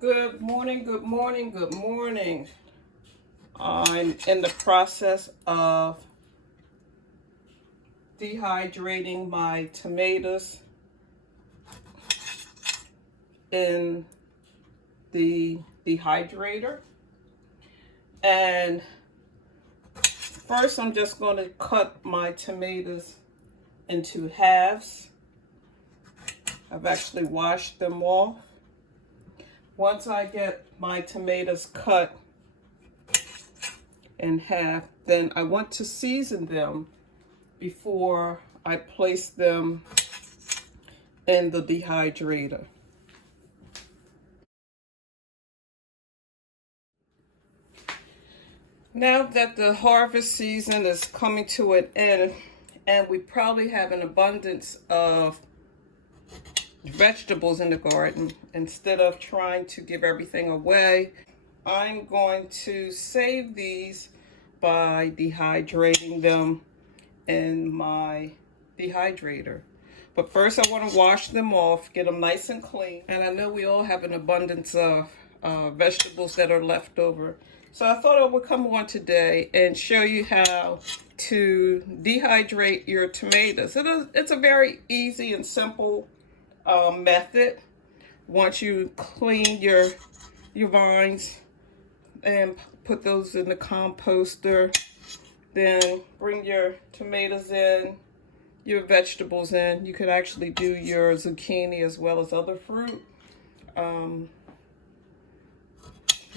Good morning, good morning, good morning. I'm in the process of dehydrating my tomatoes in the dehydrator. And first I'm just going to cut my tomatoes into halves. I've actually washed them off. Once I get my tomatoes cut in half, then I want to season them before I place them in the dehydrator. Now that the harvest season is coming to an end and we probably have an abundance of vegetables in the garden, instead of trying to give everything away, I'm going to save these by dehydrating them in my dehydrator. But first I want to wash them off, get them nice and clean. And I know we all have an abundance of vegetables that are left over. So I thought I would come on today and show you how to dehydrate your tomatoes. It's a very easy and simple method. Once you clean your vines and put those in the composter, then bring your tomatoes in, your vegetables in. You could actually do your zucchini as well as other fruit.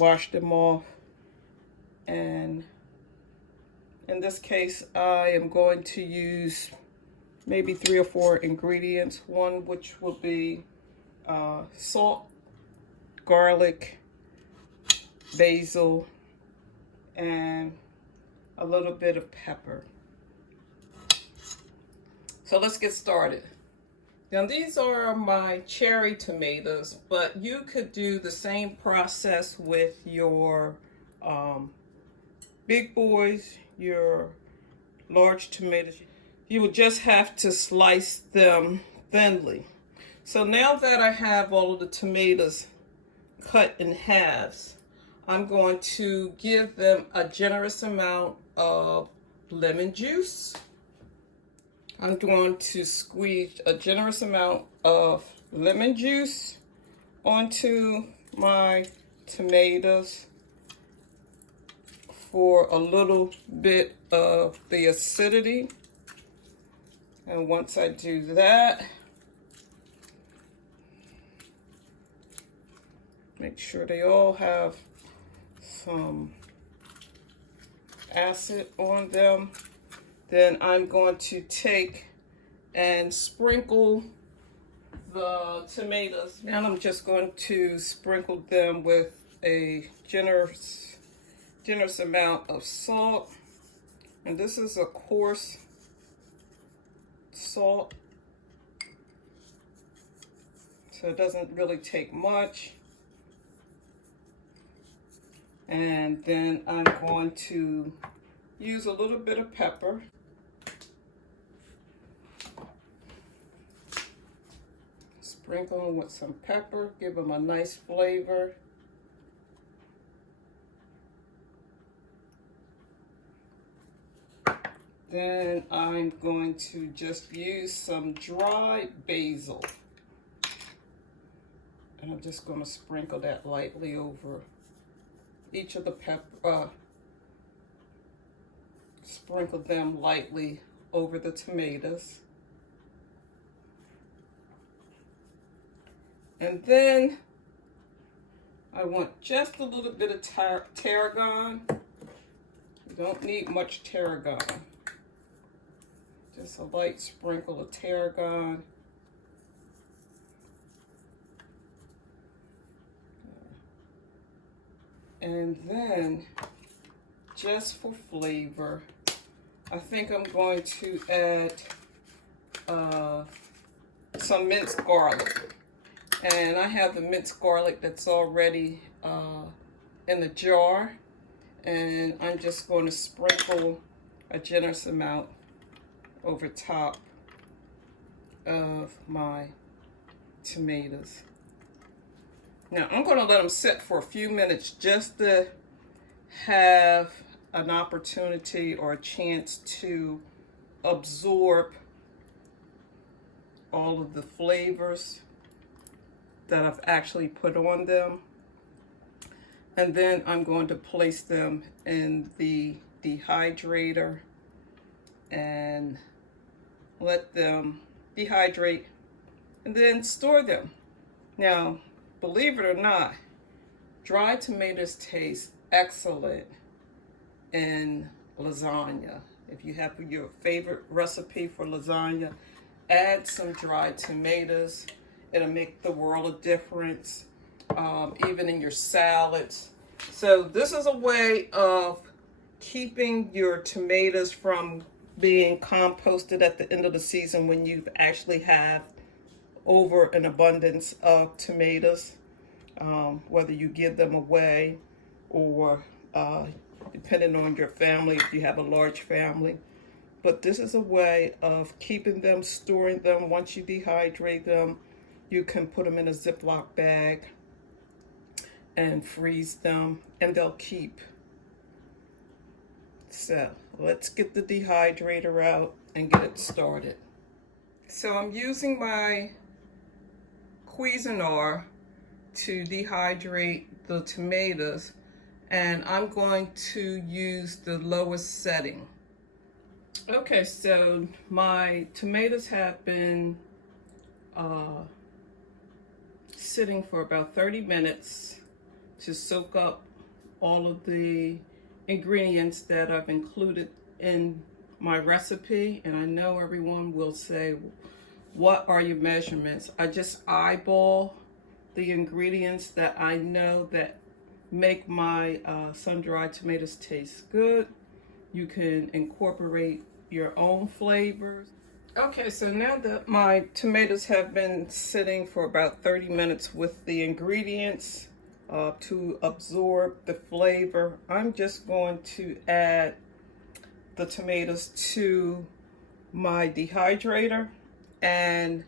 Wash them off, and in this case I am going to use maybe 3 or 4 ingredients. One which will be salt, garlic, basil, and a little bit of pepper. So let's get started. Now these are my cherry tomatoes, but you could do the same process with your big boys, your large tomatoes. You would just have to slice them thinly. So now that I have all of the tomatoes cut in halves, I'm going to give them a generous amount of lemon juice. I'm going to squeeze a generous amount of lemon juice onto my tomatoes for a little bit of the acidity. And once I do that, make sure they all have some acid on them. Then I'm going to take and sprinkle the tomatoes. And I'm just going to sprinkle them with a generous amount of salt. And this is a coarse salt, so it doesn't really take much. And then I'm going to use a little bit of pepper. Sprinkle them with some pepper, give them a nice flavor. Then I'm going to just use some dried basil. And I'm just going to sprinkle that lightly over each of the pepper. Sprinkle them lightly over the tomatoes. And then I want just a little bit of tarragon. You don't need much tarragon. Just a light sprinkle of tarragon. And then, just for flavor, I think I'm going to add some minced garlic. And I have the minced garlic that's already in the jar. And I'm just going to sprinkle a generous amount over top of my tomatoes. Now I'm going to let them sit for a few minutes just to have an opportunity or a chance to absorb all of the flavors that I've actually put on them. And then I'm going to place them in the dehydrator and let them dehydrate and then store them. Now, believe it or not, dried tomatoes taste excellent in lasagna. If you have your favorite recipe for lasagna, add some dried tomatoes. It'll make the world of difference, even in your salads. So this is a way of keeping your tomatoes from being composted at the end of the season when you actually have over an abundance of tomatoes, whether you give them away or depending on your family, if you have a large family. But this is a way of keeping them, storing them. Once you dehydrate them, you can put them in a Ziploc bag and freeze them, and they'll keep. So let's get the dehydrator out and get it started. So I'm using my Cuisinart to dehydrate the tomatoes, and I'm going to use the lowest setting. Okay, so my tomatoes have been sitting for about 30 minutes to soak up all of the ingredients that I've included in my recipe. And I know everyone will say, what are your measurements? I just eyeball the ingredients that I know that make my sun-dried tomatoes taste good. You can incorporate your own flavors. Okay, so now that my tomatoes have been sitting for about 30 minutes with the ingredients to absorb the flavor, I'm just going to add the tomatoes to my dehydrator, and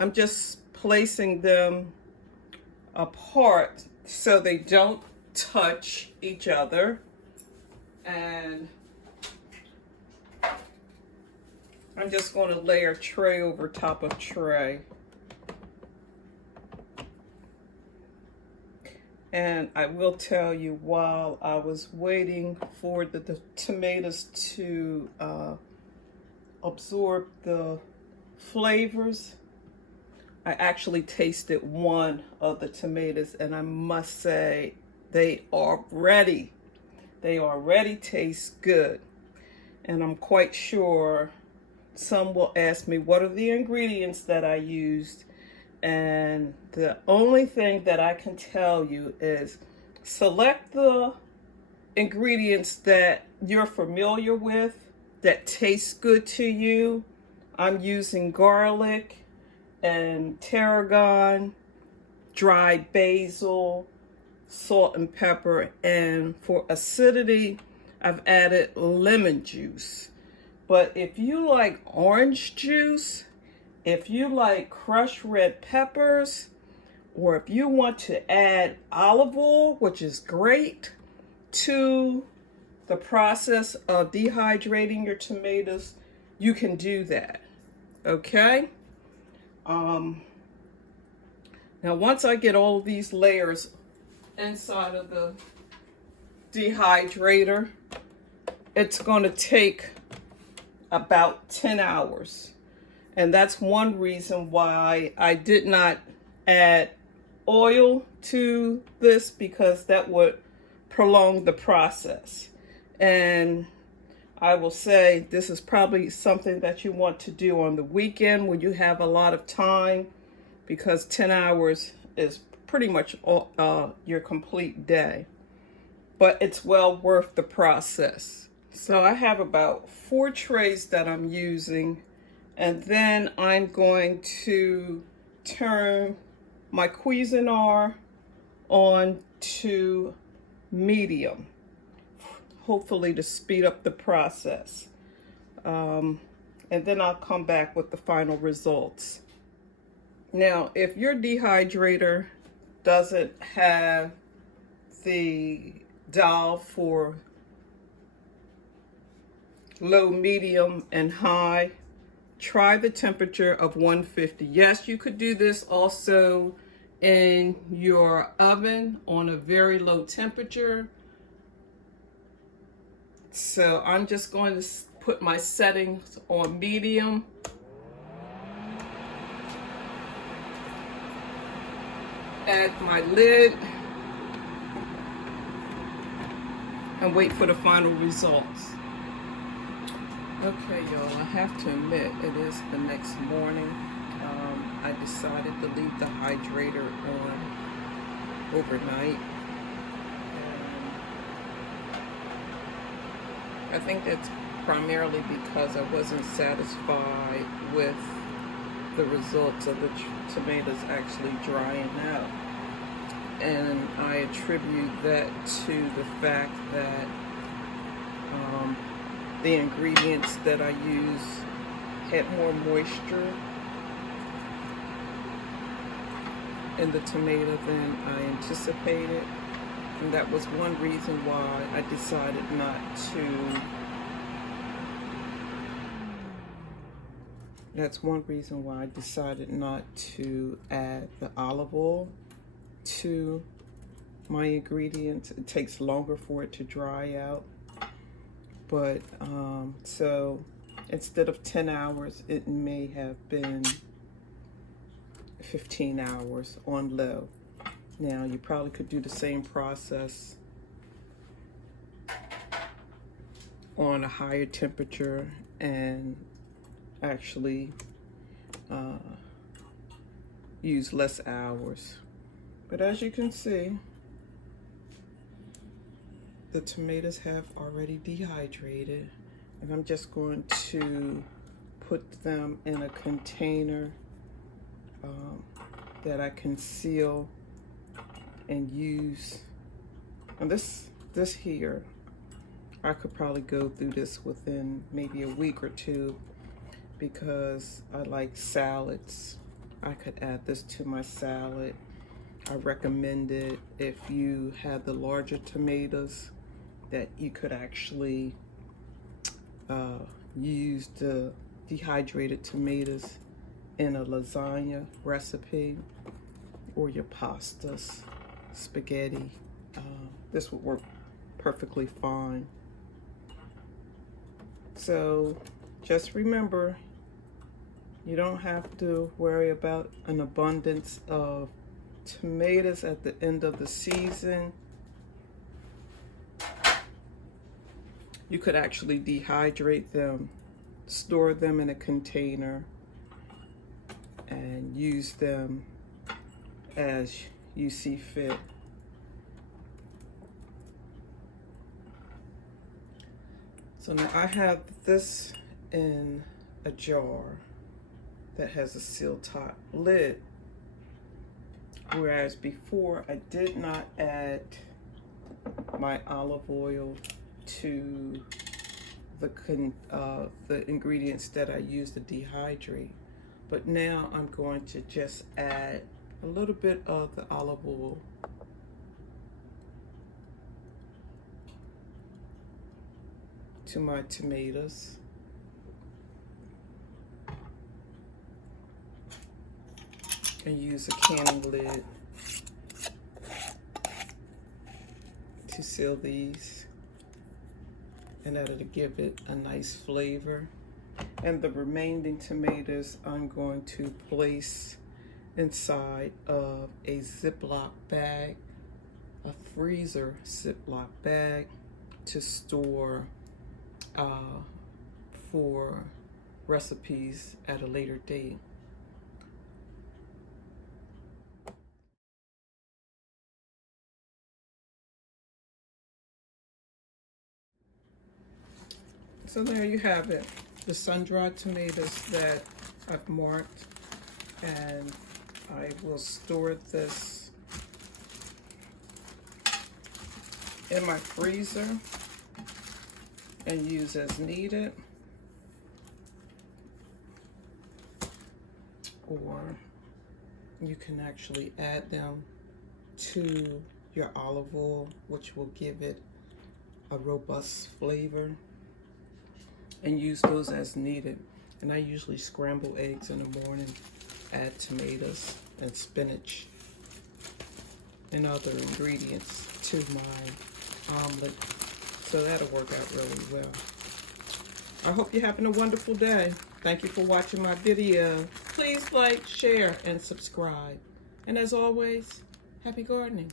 I'm just placing them apart so they don't touch each other. And I'm just going to layer tray over top of tray. And I will tell you, while I was waiting for the tomatoes to absorb the flavors, I actually tasted one of the tomatoes, and I must say they already taste good. And I'm quite sure some will ask me, what are the ingredients that I used? And the only thing that I can tell you is select the ingredients that you're familiar with, that taste good to you. I'm using garlic and tarragon, dried basil, salt and pepper, and for acidity, I've added lemon juice. But if you like orange juice, if you like crushed red peppers, or if you want to add olive oil, which is great, to the process of dehydrating your tomatoes, you can do that. Okay? Now once I get all of these layers inside of the dehydrator, it's going to take about 10 hours. And that's one reason why I did not add oil to this, because that would prolong the process. And I will say this is probably something that you want to do on the weekend when you have a lot of time, because 10 hours is pretty much your complete day. But it's well worth the process. So I have about 4 trays that I'm using, and then I'm going to turn my Cuisinart on to medium, hopefully to speed up the process. And then I'll come back with the final results. Now, if your dehydrator doesn't have the dial for low, medium, and high, try the temperature of 150. Yes, you could do this also in your oven on a very low temperature. So I'm just going to put my settings on medium. Add my lid and wait for the final results. Okay, y'all, I have to admit, it is the next morning. I decided to leave the hydrator on overnight. I think that's primarily because I wasn't satisfied with the results of the tomatoes actually drying out. And I attribute that to the fact that the ingredients that I use had more moisture in the tomato than I anticipated. And that was one reason why I decided not to. That's one reason why I decided not to add the olive oil to my ingredients. It takes longer for it to dry out. But so instead of 10 hours, it may have been 15 hours on low. Now, you probably could do the same process on a higher temperature and actually use less hours. But as you can see, the tomatoes have already dehydrated, and I'm just going to put them in a container that I can seal and use. And this here, I could probably go through this within maybe a week or two because I like salads. I could add this to my salad. I recommend it if you have the larger tomatoes, that you could actually use the dehydrated tomatoes in a lasagna recipe or your pastas, spaghetti. This would work perfectly fine. So just remember, you don't have to worry about an abundance of tomatoes at the end of the season. You could actually dehydrate them, store them in a container, and use them as you see fit. So now I have this in a jar that has a seal top lid, whereas before I did not add my olive oil to the ingredients that I use to dehydrate. But now I'm going to just add a little bit of the olive oil to my tomatoes. And use a canning lid to seal these, and that'll give it a nice flavor. And the remaining tomatoes I'm going to place inside of a Ziploc bag, a freezer Ziploc bag, to store for recipes at a later date. So there you have it, the sun-dried tomatoes that I've marked, and I will store this in my freezer and use as needed, or you can actually add them to your olive oil, which will give it a robust flavor, and use those as needed. And I usually scramble eggs in the morning, add tomatoes and spinach and other ingredients to my omelet. So that'll work out really well. I hope you're having a wonderful day. Thank you for watching my video. Please like, share, and subscribe. And as always, happy gardening.